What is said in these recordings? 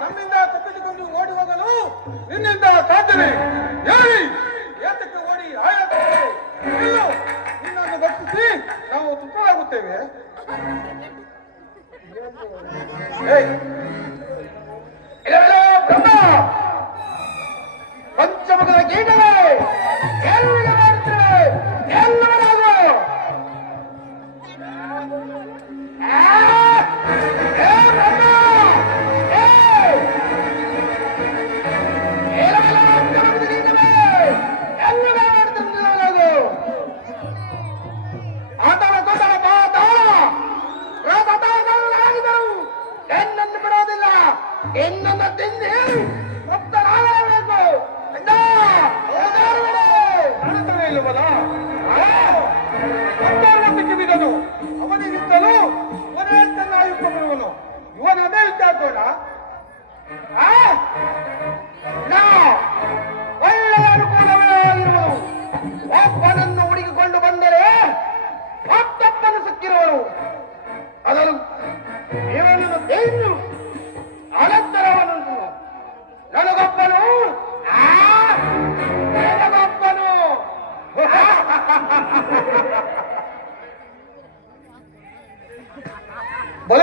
ನಮ್ಮಿಂದ ತಪ್ಪಿಸಿಕೊಂಡು ಓಡಿ ಹೋಗಲು ನಿನ್ನಿಂದ ಸಾಧ್ಯತೆ ಏತಕ್ಕೆ ಓಡಿ ಆಯಾಗುತ್ತೇವೆ ಇಲ್ಲೋ ನಿನ್ನನ್ನು ರಕ್ಷಿಸಿ ನಾವು ತುಪ್ಪವಾಗುತ್ತೇವೆ. ಪಂಚಮುಖದ ಕೀಟವೇ ಎಲ್ಲ ಮಾಡುತ್ತೇವೆ ಎಲ್ಲವನ್ನಾಗು ಎನ್ನನ್ನು ಬಿಡೋದಿಲ್ಲ, ಎನ್ನನ್ನು ತಿಂದಿ ಮುಕ್ತರಾಗಬೇಕು. ಇಲ್ಲವಲ್ಲ ಬಿಡನು ಅವನಿಗಿಂತಲೂ ಕೊನೆ ಚೆನ್ನಾಯುಕ್ತ ಬರುವನು. ಇವನನ್ನೇ ವಿಚಾರಿಸೋಣ. ಒಳ್ಳೆಯ ಅನುಕೂಲವೇ ಆಗಿರುವನು. ಒಬ್ಬನನ್ನು ಹುಡುಕಿಕೊಂಡು ಬಂದರೆ ಮತ್ತೊಬ್ಬನು ಸಿಕ್ಕಿರುವನು. ಅದನ್ನು ಇವನನ್ನು ತೆಗೆದು ಅನಂತರವನುಂಟು. ನನಗೊಬ್ಬನು ನನಗೊಬ್ಬನು ಬಲ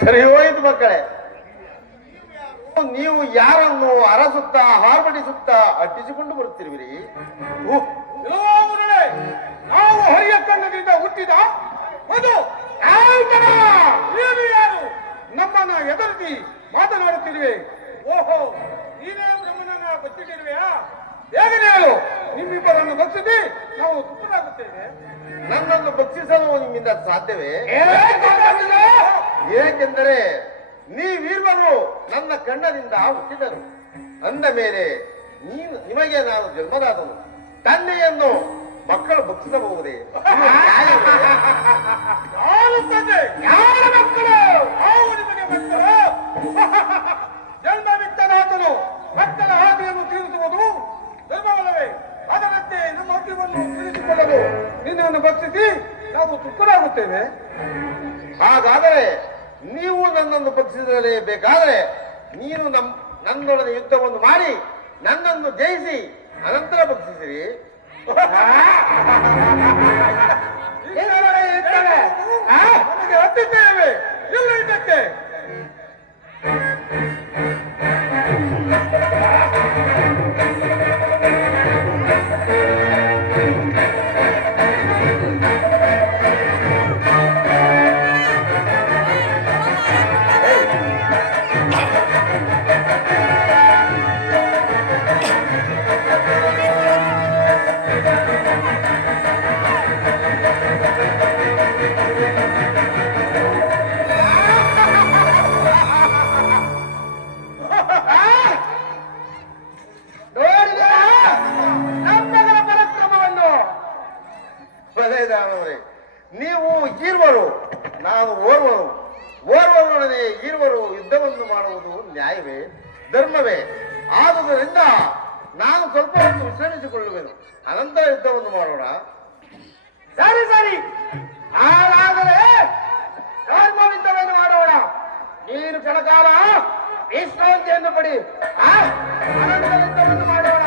ಸರಿ ಹೋಯ್ತು ಮಕ್ಕಳೇ. ನೀವು ಯಾರನ್ನು ಅರಸುತ್ತಾ ಹಾರ್ಬಡಿಸುತ್ತಾ ಅಟ್ಟಿಸಿಕೊಂಡು ಬರುತ್ತಿರುವಿರಿ? ನಾವು ಹರಿಯ ಕಣ್ಣದಿಂದ ಹುಟ್ಟಿದ ಅದು ಯಾರು ನಮ್ಮನ್ನ ಎದುರಿಸಿ ಮಾತನಾಡುತ್ತಿರುವೆ? ಓಹೋ, ನೀನೇ ನಮ್ಮನ್ನ ಗೊತ್ತಿಟ್ಟಿರುವೆಯಾ? ಹೇಗೆ ಹೇಳು. ನಿಮ್ಮಿಬ್ಬರನ್ನು ಭಕ್ಷಿಸಿ ನಾವು ತುಪ್ಪದಾಗುತ್ತೇವೆ. ನನ್ನನ್ನು ಭಕ್ಷಿಸಲು ನಿಮ್ಮಿಂದ ಸಾಧ್ಯವೇ? ಏಕೆಂದರೆ ನೀವಿರುವರು ನನ್ನ ಕಣ್ಣದಿಂದ ಹುಟ್ಟಿದರು. ಅಂದ ಮೇಲೆ ನಿಮಗೆ ನಾನು ಜನ್ಮದಾದನು. ತಂದೆಯನ್ನು ಮಕ್ಕಳು ಭಕ್ಷಿಸಬಹುದೇ? ಯಾರ ಮಕ್ಕಳು? ನಿಮಗೆ ಮಕ್ಕಳು? ಜನ್ಮವಿತ್ತನಾಥನು ಮಕ್ಕಳ ಹಾದಿಯನ್ನು ತೀರಿಸುವುದು ಧರ್ಮವಲ್ಲವೇ? ಅದರಂತೆ ನಮ್ಮ ಹಕ್ಕನ್ನು ತಿಳಿಸಿಕೊಳ್ಳಲು ನಿನ್ನನ್ನು ಭಕ್ಷಿಸಿ ನಾವು ತೃಪ್ತರಾಗುತ್ತೇವೆ. ಹಾಗಾದರೆ ನೀವು ನನ್ನನ್ನು ಭಕ್ಷಿಸಲೇಬೇಕಾದರೆ ನೀನು ನನ್ನೊಡನೆ ಯುದ್ಧವನ್ನು ಮಾಡಿ ನನ್ನನ್ನು ಜಯಿಸಿ ಅನಂತರ ಭಕ್ಷಿಸಿರಿ. ನಮಗೆ ಹತ್ತಿದ್ದೇವೆ ಇಲ್ಲ ಇದಕ್ಕೆ. ನೀವು ಈರ್ವರು, ನಾನು ಓರ್ವನು. ಓರ್ವನೊಡನೆ ಈರ್ವರು ಯುದ್ಧವನ್ನು ಮಾಡುವುದು ನ್ಯಾಯವೇ, ಧರ್ಮವೇ? ಆದುದರಿಂದ ನಾನು ಸ್ವಲ್ಪ ಹೊತ್ತು ವಿಶ್ರಮಿಸಿಕೊಳ್ಳುವೆನು. ಅನಂತರ ಯುದ್ಧವನ್ನು ಮಾಡೋಣ. ಸರಿ ಸರಿ, ಹಾಗಾದರೆ ಧರ್ಮಯುದ್ಧವನ್ನು ಮಾಡೋಣ. ನೀನು ಕೆಲಕಾಲ ವಿಶ್ರಾಂತಿಯನ್ನು ಪಡಿ. ಅನಂತರ ಯುದ್ಧವನ್ನು ಮಾಡೋಣ.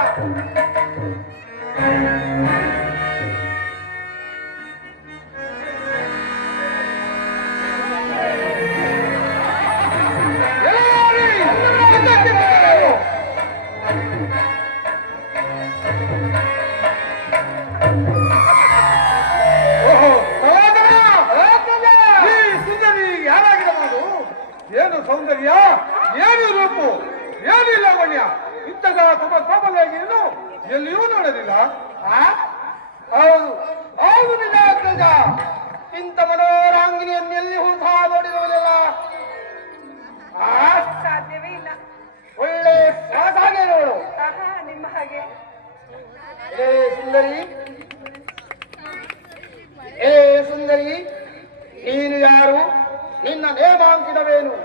ಏನು ಸೌಂದರ್ಯ, ಏನು ರೂಪು, ಏನು ಲಾವಣ್ಯ! ಇಂತಹ ಸೋಬಲಾಗಿಯನ್ನು ಎಲ್ಲಿಯೂ ನೋಡಲಿಲ್ಲ. ಹೌದು ಹೌದು, ನಿಜ ಅಗ್ರಜ. ಇಂಥ ಮನೋರಾಂಗಿನಿಯನ್ನು ಎಲ್ಲಿಯೂ ಸಹ ನೋಡಿರುವುದಿಲ್ಲ. ಸಾಧ್ಯವೇ ಇಲ್ಲ. ಒಳ್ಳೆ ಸಾಧಾಗೆ ನೋಡು. ನಿಮ್ಮ ಹಾಗೆ. ಏ ಸುಂದರಿ, ಏ ಸುಂದರಿ, ನೀನು ಯಾರು? ನಿನ್ನ ನೇಮಾಂಕಿತವೇನು?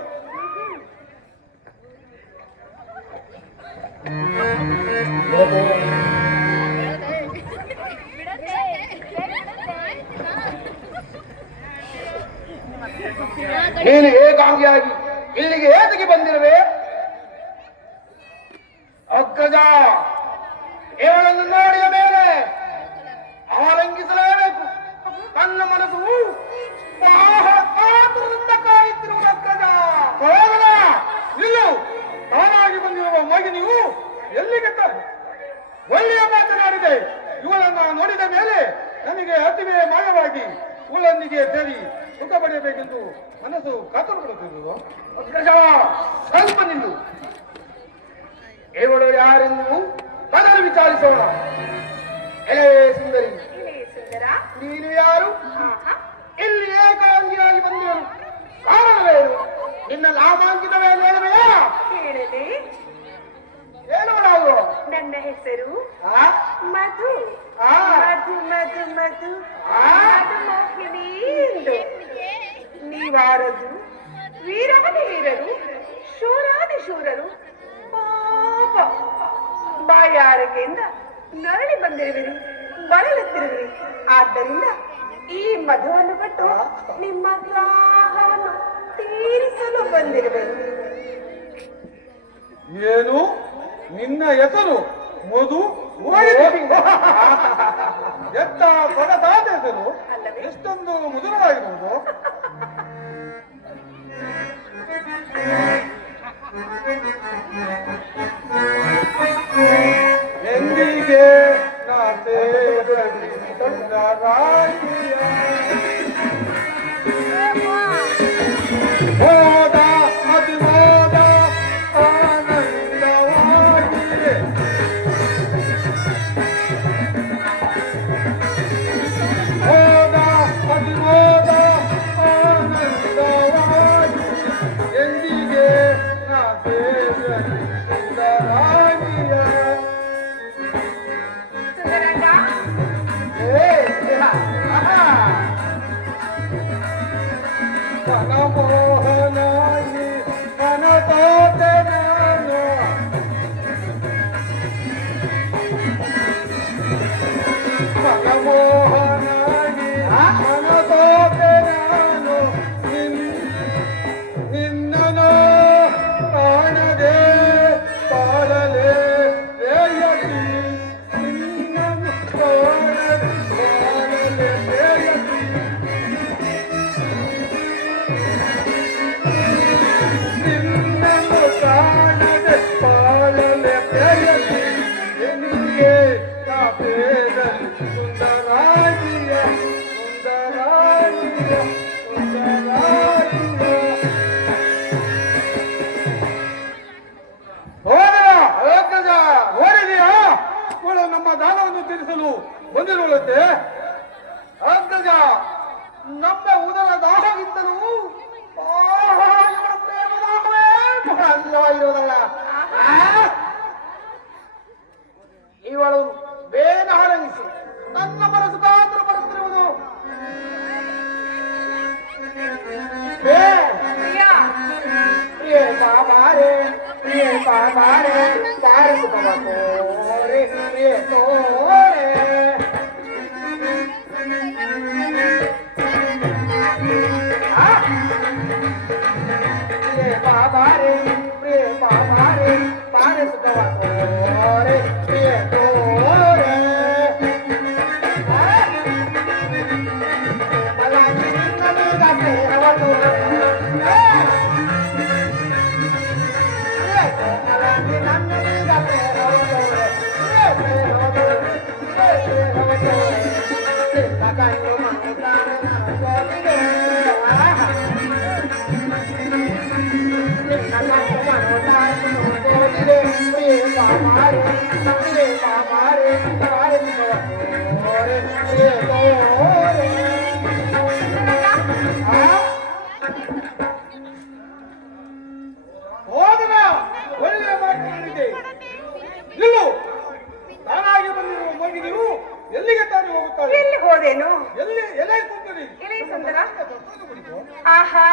ನೀನು ಏಕಾಂಗಿಯಾಗಿ ಇಲ್ಲಿಗೆ ಏತಕ್ಕೆ ಬಂದಿರುವೆ? ಅಗ್ಗಜ, ಇವಳನ್ನು ನೋಡಿದ ಮೇಲೆ ಆಲಂಗಿಸಲೇಬೇಕು. ನನ್ನ ಮನಸ್ಸು ಬಹಳ ಆತುರದಿಂದ ಕಾಯುತ್ತಿರುವ ಅಗ್ಗಜ. ಹೋಗಲ, ನಿಲ್ಲು. ತಾನಾಗಿ ಬಂದಿರುವ ಮಗಿ ನೀವು ಎಲ್ಲಿಗೆ ಒಳ್ಳೆಯ ಮಾತನಾಡಿದೆ. ಇವಳನ್ನು ನೋಡಿದ ಮೇಲೆ ನನಗೆ ಅತಿವೇ ಮಾಯವಾಗಿ ಇವಳೊಂದಿಗೆ ಸೇರಿ ಸುಖ ಪಡೆಯಬೇಕೆಂದು ಮನಸ್ಸು ಕಾತುರಪಡುತ್ತಿರುವುದು. ಅಗ್ರಜ, ಸ್ವಲ್ಪ ನಿಲ್ಲು. ಇವಳು ಯಾರೆಂದು ಮೊದಲು ವಿಚಾರಿಸೋಣ. ಎಲೆ ಸುಂದರಿ, ನೀನು ಯಾರು? ಇಲ್ಲಿ ಏಕಾಂಗಿಯಾಗಿ ಬಂದಿರಲು ಕಾರಣವೇನು? ನಿನ್ನ ಲಾಭಾಂಕಿತವೇ ಹೇಳುವೆಯಾ? ಏನು ನಾವು? ನನ್ನ ಹೆಸರು ಮಧು. ಮಧು ಮಧು ಮಧು ಮೋಹಿನಿ. ನೀವಾರದು ವೀರಾದಿ ವೀರರು, ಶೂರಾದಿ ಶೂರರು, ಪಾಪ ಬಾಯಾರಿಕೆಯಿಂದ ನರಳಿ ಬಂದಿರುವಿರಿ, ಬಳಲುತ್ತಿರುವಿರಿ. ಆದ್ದರಿಂದ ಈ ಮಧುವನ್ನು ಕೊಟ್ಟು ನಿಮ್ಮ ದಾಹವನ್ನು ತೀರಿಸಲು ಬಂದಿರುವೆನು. ಏನು ನಿನ್ನ ಹೆಸರು? ಮಧು? ಎತ್ತ ಸೊಗಸಾದ ಹೆಸರು, ಎಷ್ಟೊಂದು ಮಧುರವಾಗಿರುವುದು. ಎಂದಿಗೆ ಹೋದ ಅದು ಹೋದ ಆನಂದವಾಗಿದೆ. ಹೋದ ಅದು ಹೋದ ಆನಂದವಾಗಿದೆ. ಎಂದಿಗೆ ನಾ ಸೇರಲಿ ಸುಂದರಾಗಿಯ. ಮನಮೋಹನಾಗಿ ಮನತೋತೆ ನಾನು, ಮನಮೋಹನಾಗಿ ಮನತೋತೆ ನಾನು. ನಿನ್ನನು ಕಾಣದೆ ಬಾಳಲೆ ರೇಯತಿ, ನಿನ್ನನು ಕಾಣದೆ ಬಾಳಲೆ ರೇಯತಿ. ನಿನ್ನನ್ನು ಕಾಣದೆ ಬಾಳಲೆ ರೇಯತಿ. ಎನಿಗೆ ಕಾಪೇದಲ್ಲಿ ಸುಂದರಾಗಿಯ ಸುಂದರಾಗಿಯ ಸುಂದರಾಗಿಯ. ಓಡಿದೆಯಾ? ಇವಳು ನಮ್ಮ ದಾನವನ್ನು ತೀರಿಸಲು ಬಂದಿರುವಂತೆ. ಅಗ್ರಜ, ನಮ್ಮ ಉದರ ದಾಹವಿದ್ದರೂ ಇವಳ ಪ್ರೇಮ ದಾಹವೇ ಬಹಳ ಅಂದವಾಗಿರುವುದಲ್ಲ. ಇವಳು ಬೇಗ ಆರಂಭಿಸಿ ನನ್ನ ಮನಸ್ಸು ಕಾತರ ಬರುತ್ತಿರುವುದು. ಪ್ರಿಯ ಬಾಬಾರೆ, ಪ್ರಿಯ ಬಾಬಾರೆ, ಬಾರಸು ಬಾಬೋರೆ, ಪ್ರಿಯ ತೋರೆ. ಪ್ರಿಯ ಬಾಬಾರೆ, ಪ್ರಿಯ ಬಾಬಾರೆ, ಬಾರಸು ಬಾಬೋರೆ, ಪ್ರಿಯ ತೋರೆ. ಮಲಾಗಿ ನಿನ್ನೀಗ ಸೇರವನು. ಹೋದನ ಒಳ್ಳೆಯ ಹೋದೇನು? ಎಲ್ಲಿ ಎಲೆ ಕುಂತರಿ ಎಲೆ ಸುಂದರ, ಆಹಾ,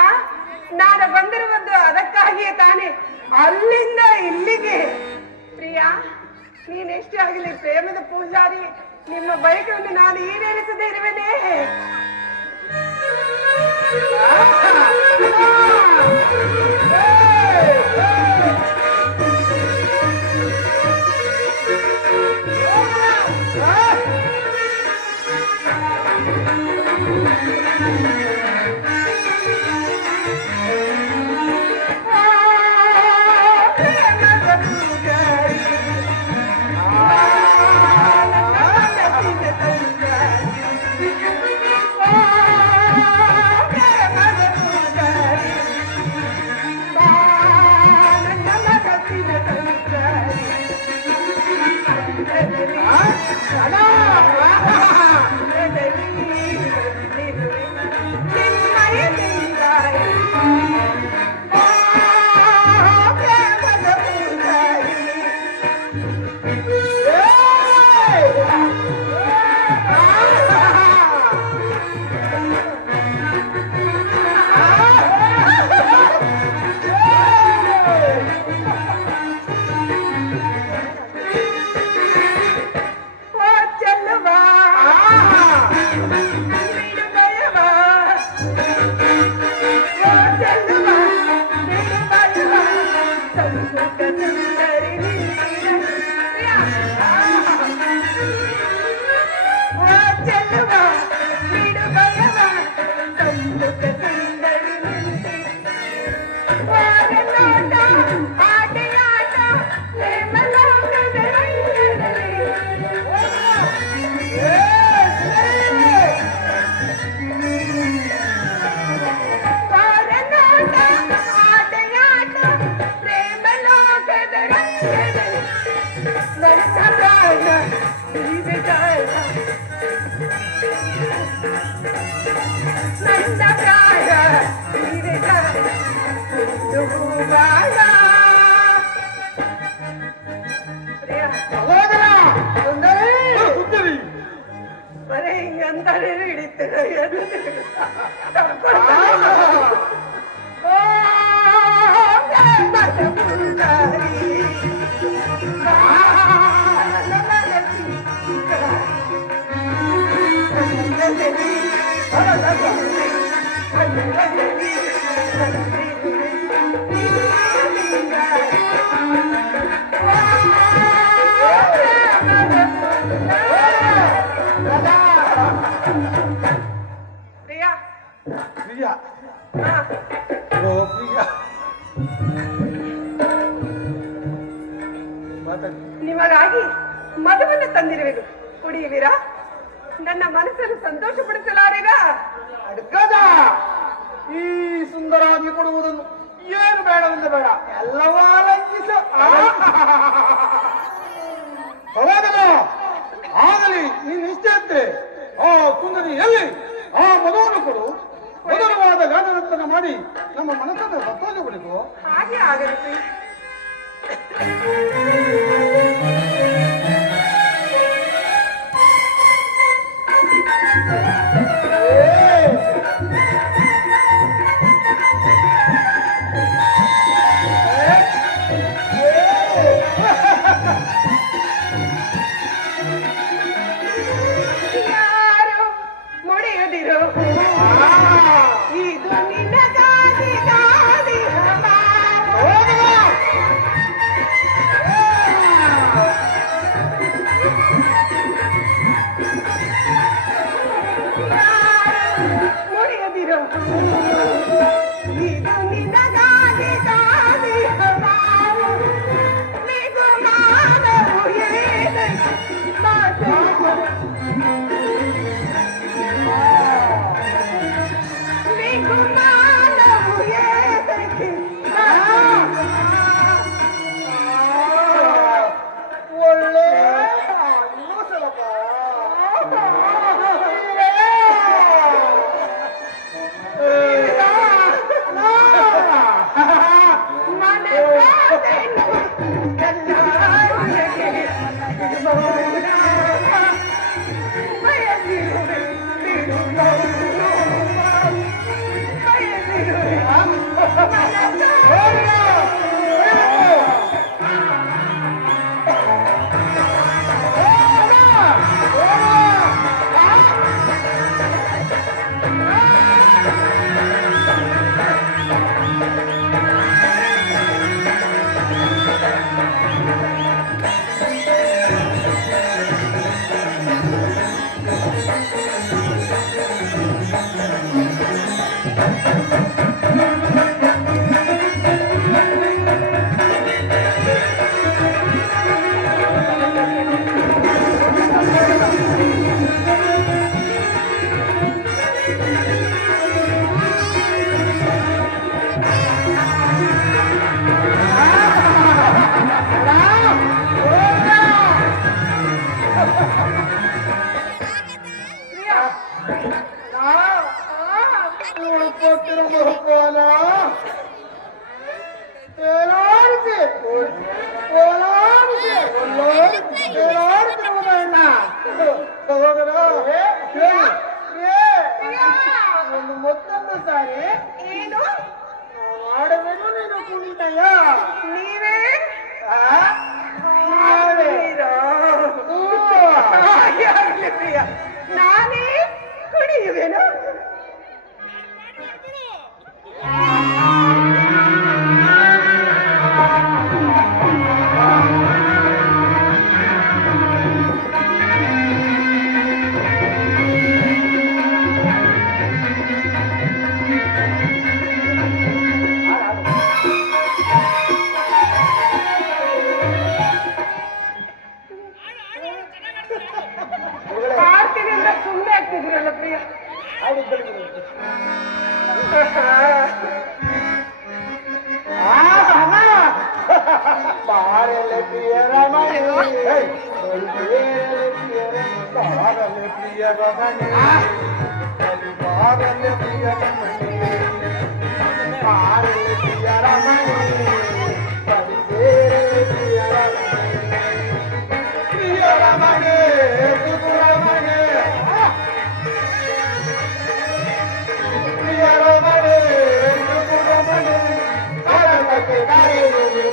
ನಾನು ಬಂದಿರುವುದು ಅದಕ್ಕಾಗಿಯೇ ತಾನೆ, ಅಲ್ಲಿಂದ ಇಲ್ಲಿಗೆ. ಪ್ರಿಯಾ, ನೀನೆಷ್ಟೇ ಆಗಲಿ ಪ್ರೇಮದ ಪೂಜಾರಿ, ನಿಮ್ಮ ಬಯಕೆಯನ್ನು ನಾನು ಈಡೇರಿಸದೇ ಇರುವೆನೇ. ಬರೇ ಹಿಂಗಂತಾನೆ ಹಿಡಿತೇನೆ. ಪ್ರಿಯಾ, ಪ್ರಿಯಾ, ಹಾ, ಓ ಪ್ರಿಯಾ, ಮಾತಾಡಿ. ನಿಮಗಾಗಿ ಮಧುವನ್ನು ತಂದಿರುವೆನು, ಕುಡಿಯುವಿರಾ? ನನ್ನ ಮನಸ್ಸನ್ನು ಸಂತೋಷಪಡಿಸಲಾರೆಗಾ? ಅಡ್ಕದ ಈ ಸುಂದರಾಗಿ ಕೊಡುವುದನ್ನು ಏನು ಬೇಡವೆಂದು ಬೇಡ, ಎಲ್ಲವೂ ಆಲಂಕಿಸು. ಹೌದಲ್ಲ, ಆಗಲಿ ನೀನು ಇಷ್ಟೇ ಅಂತೆ. ಆ ಸುಂದರಿ ಎಲ್ಲಿ? ಆ ಮಧುವನ್ನು ಕೊಡು. ಮಧುರವಾದ ಗಾನನರ್ತನ ಮಾಡಿ ನಮ್ಮ ಮನಸ್ಸನ್ನು ಸಂತೋಷಪಡಿಸು. ಹಾಗೆ ಆಗಲಿ ಪ್ರಿಯ. ಯಾರು ಮುಡಿಯುದಿರು, ಇದು ನಿನ್ನಗಾಗಿ ಗಾದಿರ ಮಾತು. ಇವಳು ಕೊಟ್ಟಿರೋ ಮರುಕೋಲ ತೇಲಾಡಿಸಿ ತೇಲಾಡುತ್ತಿರುವುದಣ್ಣ ಸಹೋದರ ಒಂದು ಮತ್ತೊಂದು ಸಾರಿ ಏನು ಮಾಡಬೇಕು ನೀನು ಕುಣಿತಯ್ಯ ನೀವೇ ನಾವೇ. ಹಾಗೆ ಪ್ರಿಯ ನಾನೇ ಕುಡಿಯುವೆನು ಆಡ್ತೀನಿ ಅಂತ ಸುಮ್ಮನೆ ಆಗ್ತಿದ್ರಲ್ಲ ಪ್ರಿಯ ಬಾರಲೆ ಪ್ರಿಯ ರಮಣಿ ಬಾರಲೆ ಪ್ರಿಯ ರಮಣಿ ಬಾರಲೆ ಪ್ರಿಯ ರಮಣಿ ಬಾರಲೆ ಪ್ರಿಯ ರಮಣಿ ಪ್ರಿಯ ರಮಣಿ ಸುಧು ರಮಣಿ ಪ್ರಿಯ ರಮಣಿ ಸುಧು ರಮಣಿ ಭಾರತಕ್ಕೆ ಕರೆಯುವುದು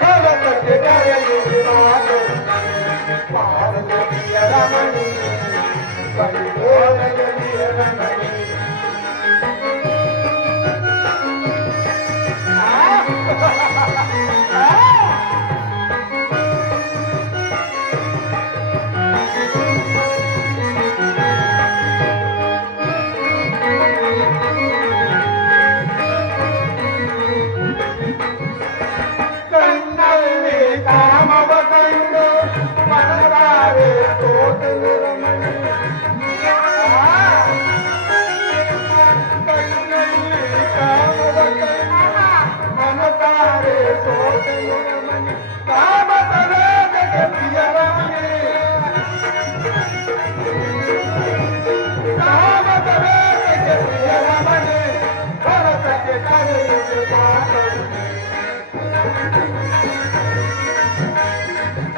ಭಾರತಕ್ಕೆ ಕರೆಯುವುದು ಭಾರತ ಪ್ರಿಯ ರಮಣಿ ಪರಿಪೂರ್ಣ ಪ್ರಿಯ ರಮಣಿ ಕಣ್ಣಲ್ಲಿ ಕಾಮವ ಕಂಡು ಮನದಾರೆ ತೋಟಲು ರಮಣಿ ಕಣ್ಣಲ್ಲಿ ಕಾಮವ ಕಂಡು ಮನದಾರೆ ತೋಟಲು ರಮಣಿ ಕಾಮತರಾಗಕ್ಕೆ ಪ್ರಿಯ ರಮಣಿ ಕಾಮತರಾಗಕ್ಕೆ ಪ್ರಿಯ ರಮಣಿ ಭರತಕ್ಕೆ ಕರೆಯುವುದು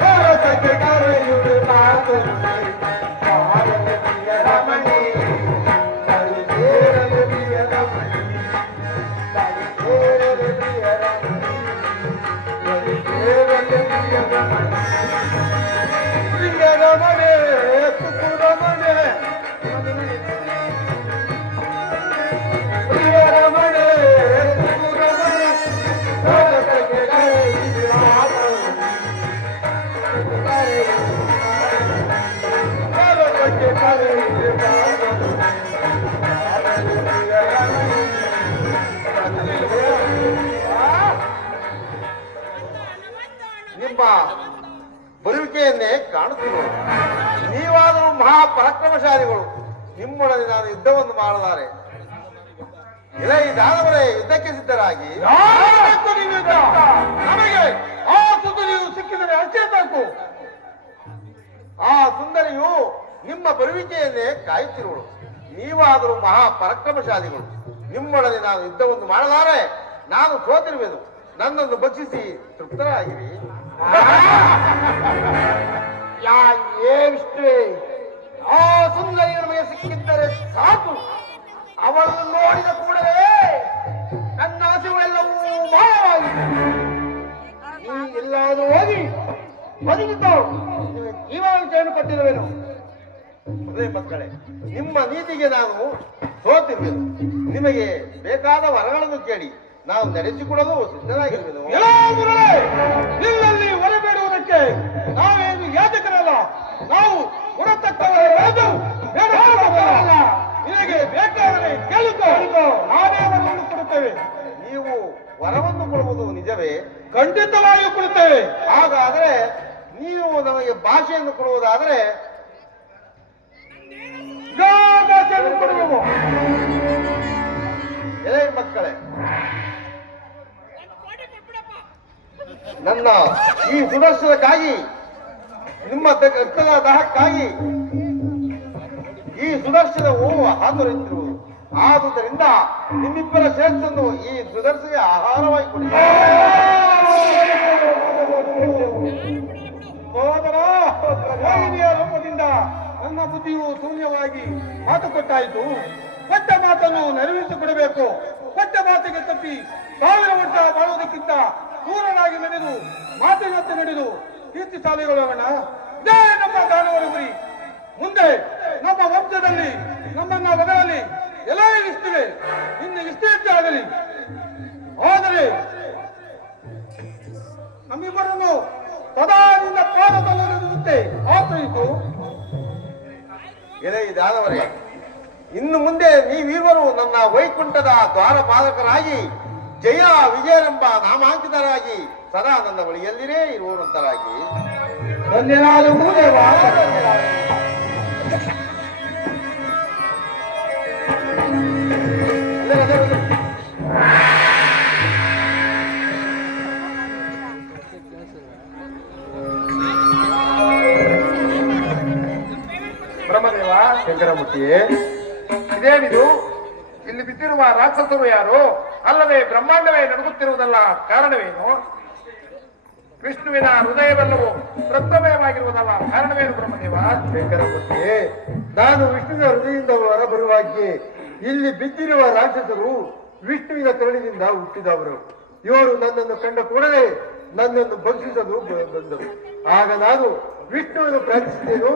ಭಾರತಕ್ಕೆ ಕರೆಯುವುದು ಭಾರತ ಪ್ರಿಯ ರಮಣಿ ಕಲಿತೇರಲು ಪ್ರಿಯ ರಮಣಿ ಕಲಿತೇರಲು ಪ್ರಿಯ ರಮಣಿ ಕಲಿತೇರಲು ಪ್ರಿಯ ರಮಣಿ ಪ್ರಿಯ ರಮಣೆ ಸುಖು ರಮಣೆ ಪ್ರಿಯ ರಮಣೆ ಸುಖು ರಮಣೆ ಭಾರತಕ್ಕೆ ಕರೆಯುವುದು ಭಾರತಕ್ಕೆ ಕರೆಯುವುದು ನಿಮ್ಮ ಬರುವಿಕೆಯನ್ನೇ ಕಾಣುತ್ತಿರುವ ನೀವಾದರೂ ಮಹಾಪರಾಕ್ರಮಶಾಲಿಗಳು. ನಿಮ್ಮೊಡನೆ ನಾನು ಯುದ್ಧವನ್ನು ಮಾಡಲಾರೆ. ಇಲ್ಲ ಇದಾದವರೇ ಯುದ್ಧಕ್ಕೆ ಸಿದ್ಧರಾಗಿ ನಮಗೆ ಆ ಸುಂದರಿಯು ಸಿಕ್ಕಿದರೆ ಅಷ್ಟೇ ಸಾಕು. ಆ ಸುಂದರಿಯು ನಿಮ್ಮ ಬರುವಿಕೆಯನ್ನೇ ಕಾಯುತ್ತಿರುವಳು. ನೀವಾದರೂ ಮಹಾಪರಾಕ್ರಮಶಾಲಿಗಳು. ನಿಮ್ಮೊಡನೆ ನಾನು ಯುದ್ಧವನ್ನು ಮಾಡಲಾರೆ. ನಾನು ಸೋತಿರುವೆನು. ನನ್ನನ್ನು ಭಕ್ಷಿಸಿ ತೃಪ್ತರಾಗಿರಿ. ಆ ಸುಂದರಿ ನಮಗೆ ಸಿಕ್ಕಿದ್ದರೆ ಸಾಕು. ಅವಳನ್ನು ನೋಡಿದ ಕೂಡಲೇ ನನ್ನ ಆಸೆಗಳೆಲ್ಲವೂ ಮಾಯವಾಗಿದೆ. ನೀ ಎಲ್ಲಾದರೂ ಹೋಗಿ ಬದುಕಿದ್ದು ಜೀವಾಂಶವನ್ನು ಕೊಟ್ಟಿರುವೆನು. ಅದೇ ಮಕ್ಕಳೇ, ನಿಮ್ಮ ನೀತಿಗೆ ನಾನು ಸೋತಿರುವೆನು. ನಿಮಗೆ ಬೇಕಾದ ವರಗಳನ್ನು ಕೇಳಿ ನಾವು ನಡೆಸಿಕೊಡಲು ಸಿದ್ಧರಾಗಿರುವೆನು. ನಿನ್ನಲ್ಲಿ ಹೊರಬೇಡುವುದಕ್ಕೆ ನಾವೇನು ಯಾಜಕರಲ್ಲ. ನಾವು ಹೊರತಕ್ಕವರಲ್ಲ. ನಿನಗೆ ಬೇಕಾದರೆ ಕೇಳಿಕೋ, ನಾವೇ ವರವನ್ನು ಕೊಡುತ್ತೇವೆ. ನೀವು ವರವನ್ನು ಕೊಡುವುದು ನಿಜವೇ? ಖಂಡಿತವಾಗಿ ಕೊಡುತ್ತೇವೆ. ಹಾಗಾದರೆ ನೀವು ನಮಗೆ ಭಾಷೆಯನ್ನು ಕೊಡುವುದಾದರೆ ಕೊಡುವು. ಎಲೆ ಮಕ್ಕಳೇ, ನನ್ನ ಈ ಸುದರ್ಶನಕ್ಕಾಗಿ ನಿಮ್ಮ ರಕ್ತದ ದಾಹಕ್ಕಾಗಿ ಈ ಸುದರ್ಶನವು ಹಾತೊರೆಯುತ್ತಿರುವುದು. ಆದುದರಿಂದ ನಿಮ್ಮಿಬ್ಬರ ಶ್ರೇಷ್ಠನ್ನು ಈ ಸುದರ್ಶನಿಗೆ ಆಹಾರವಾಗಿ ಕೊಡಿ. ಸಹೋದರ, ಮೋಹಿನಿಯ ರೂಪದಿಂದ ನನ್ನ ಬುದ್ಧಿಯು ಶೂನ್ಯವಾಗಿ ಮಾತು ಕೊಟ್ಟಾಯಿತು. ಕೊಟ್ಟ ಮಾತನ್ನು ನೆರವೇರಿಸಿಕೊಡಬೇಕು. ಕೊಟ್ಟ ಮಾತಿಗೆ ತಪ್ಪಿ 1000 ವರ್ಷ ಬಾಳುವುದಕ್ಕಿಂತ ದೂರನಾಗಿ ನಡೆದು ಮಾತಿನಂತೆ ನಡೆದು ಕೀರ್ತಿಶಾಲಿಗಳೋಣ. ಇದೇ ನಮ್ಮ ದಾನವರ ಗುರಿ. ಮುಂದೆ ನಮ್ಮ ವಂಶದಲ್ಲಿ ನಮ್ಮನ್ನ ಬದಲಲ್ಲಿ ಎಲ್ಲ ಇಷ್ಟಿವೆ, ಇನ್ನು ಇಷ್ಟೇ ಆಗಲಿ. ಆದರೆ ನಮ್ಮಿಬ್ಬರನ್ನು ಸದಾ ನಿನ್ನ ಪಾದದಲ್ಲಿರುವಂತೆ ಆಶ್ರಯಿಸು. ಎಲೆ ದಾನವರೇ, ಇನ್ನು ಮುಂದೆ ನೀವಿರುವರು ನನ್ನ ವೈಕುಂಠದ ದ್ವಾರಪಾಲಕರಾಗಿ ಜಯ ವಿಜಯರೆಂಬ ನಾಮಾಂಕಿತರಾಗಿ ಸದಾ ನನ್ನ ಬಳಿಯಲ್ಲಿರೇ ಇರುವಂತರಾಗಿ. ಧನ್ಯನಾದವು ದೇವ. ಬ್ರಹ್ಮದೇವ, ಶಂಕರಮೂರ್ತಿಯೇ, ಇದೇನಿದು? ಇಲ್ಲಿ ಬಿದ್ದಿರುವ ರಾಕ್ಷಸರು ಯಾರು? ಅಲ್ಲದೆ ಬ್ರಹ್ಮಾಂಡವೇ ನಡುಗುತ್ತಿರುವುದಲ್ಲ, ಕಾರಣವೇನು? ವಿಷ್ಣುವಿನ ಹೃದಯವೆಲ್ಲವೂ ರಕ್ತಮಯವಾಗಿರುವುದಲ್ಲ, ಕಾರಣವೇನು ಬ್ರಹ್ಮದೇವ? ಶಂಕರಮೂರ್ತಿಯೇ, ನಾನು ವಿಷ್ಣುವಿನ ಹೃದಯದಿಂದ ಹೊರಬರುವಾಗೆ ಇಲ್ಲಿ ಬಿದ್ದಿರುವ ರಾಕ್ಷಸರು ವಿಷ್ಣುವಿನ ಕರುಳಿನಿಂದ ಹುಟ್ಟಿದವರು. ಇವರು ನನ್ನನ್ನು ಕಂಡ ಕೂಡಲೇ ನನ್ನನ್ನು ಭಕ್ಷಿಸಲು ಬಂದರು. ಆಗ ನಾನು ವಿಷ್ಣುವನ್ನು ಪ್ರಾರ್ಥಿಸಿದೆನು.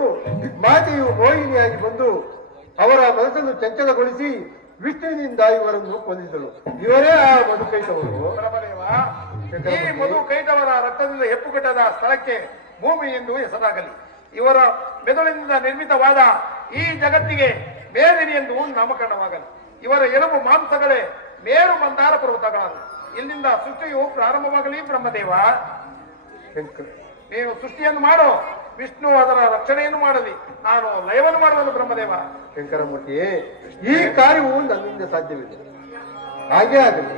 ಮಾತೆಯು ಮೋಹಿನಿಯಾಗಿ ಬಂದು ಅವರ ಮನಸ್ಸನ್ನು ಚಂಚಲಗೊಳಿಸಿ ವಿಷ್ಣುವಿನಿಂದ ಇವರನ್ನು ಕೊಂದಿದ್ದಳು. ಇವರೇ ಆ ಮಧುಕೈಟವರು. ಬ್ರಹ್ಮದೇವ, ಈ ಮಧುಕೈಟವರ ರಕ್ತದಿಂದ ಹೆಪ್ಪುಗಟ್ಟದ ಸ್ಥಳಕ್ಕೆ ಭೂಮಿ ಎಂದು ಹೆಸರಾಗಲಿ. ಇವರ ಮೆದುಳಿನಿಂದ ನಿರ್ಮಿತವಾದ ಈ ಜಗತ್ತಿಗೆ ಮೇದಿನಿ ಎಂದು ನಾಮಕರಣವಾಗಲಿ. ಇವರ ಎಲುಬು ಮಾಂಸಗಳೇ ಮೇರು ಮಂದಾರ ಪರ್ವತಗಳನ್ನು. ಇಲ್ಲಿಂದ ಸೃಷ್ಟಿಯು ಪ್ರಾರಂಭವಾಗಲಿ. ಬ್ರಹ್ಮದೇವ, ನೀನು ಸೃಷ್ಟಿಯನ್ನು ಮಾಡು, ವಿಷ್ಣು ಅದರ ರಕ್ಷಣೆಯನ್ನು ಮಾಡಲಿ, ನಾನು ಲಯವನ್ನು ಮಾಡುವನು. ಬ್ರಹ್ಮದೇವ, ಶಂಕರಮೂರ್ತಿಯೇ, ಈ ಕಾರ್ಯವು ನನ್ನಿಂದ ಸಾಧ್ಯವಿಲ್ಲ. ಹಾಗೆ ಆಗಲಿ.